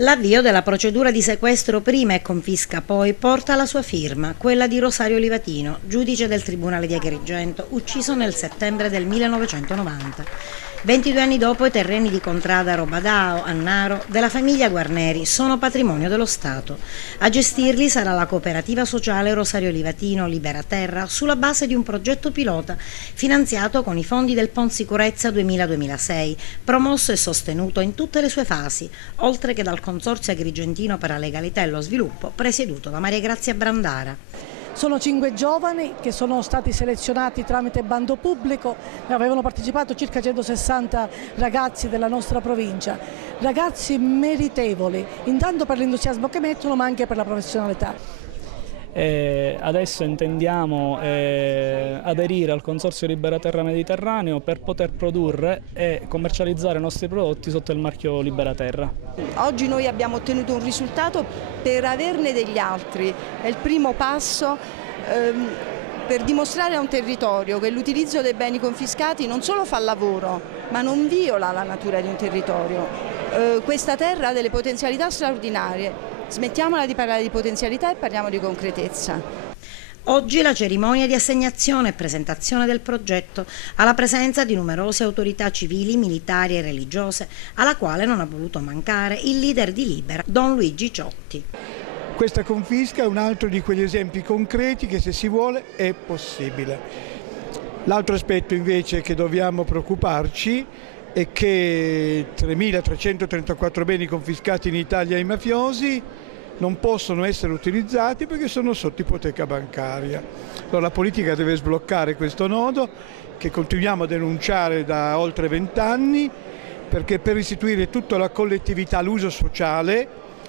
L'avvio della procedura di sequestro prima e confisca poi porta la sua firma, quella di Rosario Livatino, giudice del Tribunale di Agrigento, ucciso nel settembre del 1990. 22 anni dopo i terreni di Contrada Robadao, a Naro, della famiglia Guarneri sono patrimonio dello Stato. A gestirli sarà la cooperativa sociale Rosario Livatino Libera Terra sulla base di un progetto pilota finanziato con i fondi del PON Sicurezza 2000-2006, promosso e sostenuto in tutte le sue fasi, oltre che dal Consorzio Agrigentino per la Legalità e lo Sviluppo, presieduto da Maria Grazia Brandara. Sono 5 giovani che sono stati selezionati tramite bando pubblico, avevano partecipato circa 160 ragazzi della nostra provincia, ragazzi meritevoli, intanto per l'entusiasmo che mettono ma anche per la professionalità. Adesso intendiamo aderire al Consorzio Libera Terra Mediterraneo per poter produrre e commercializzare i nostri prodotti sotto il marchio Libera Terra. Oggi noi abbiamo ottenuto un risultato per averne degli altri, è il primo passo per dimostrare a un territorio che l'utilizzo dei beni confiscati non solo fa lavoro, ma non viola la natura di un territorio. Questa terra ha delle potenzialità straordinarie. Smettiamola di parlare di potenzialità e parliamo di concretezza. Oggi la cerimonia di assegnazione e presentazione del progetto, alla presenza di numerose autorità civili, militari e religiose, alla quale non ha voluto mancare il leader di Libera, Don Luigi Ciotti. Questa confisca è un altro di quegli esempi concreti che, se si vuole, è possibile. L'altro aspetto invece che dobbiamo preoccuparci è che 3.334 beni confiscati in Italia ai mafiosi non possono essere utilizzati perché sono sotto ipoteca bancaria. Allora la politica deve sbloccare questo nodo che continuiamo a denunciare da oltre 20 anni, perché per restituire tutta la collettività all'uso sociale,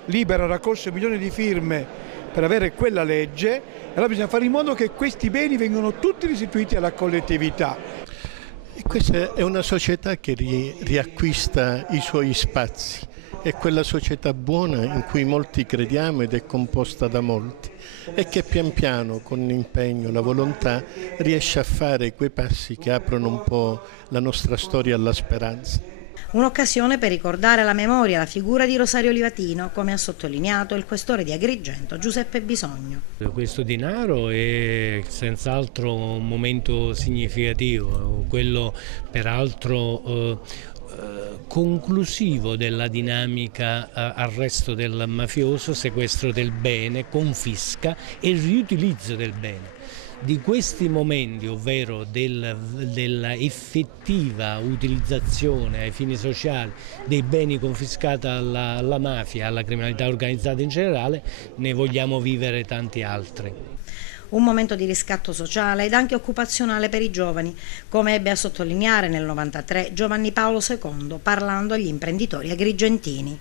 Libera ha raccolto milioni di firme per avere quella legge, allora bisogna fare in modo che questi beni vengano tutti restituiti alla collettività. E questa è una società che riacquista i suoi spazi, è quella società buona in cui molti crediamo ed è composta da molti e che pian piano, con l'impegno, la volontà, riesce a fare quei passi che aprono un po' la nostra storia alla speranza. Un'occasione per ricordare la memoria e la figura di Rosario Livatino, come ha sottolineato il questore di Agrigento Giuseppe Bisogno. Questo di Naro è senz'altro un momento significativo, quello peraltro conclusivo della dinamica arresto del mafioso, sequestro del bene, confisca e riutilizzo del bene. Di questi momenti, ovvero della effettiva utilizzazione ai fini sociali dei beni confiscati alla mafia, alla criminalità organizzata in generale, ne vogliamo vivere tanti altri. Un momento di riscatto sociale ed anche occupazionale per i giovani, come ebbe a sottolineare nel 1993 Giovanni Paolo II parlando agli imprenditori agrigentini.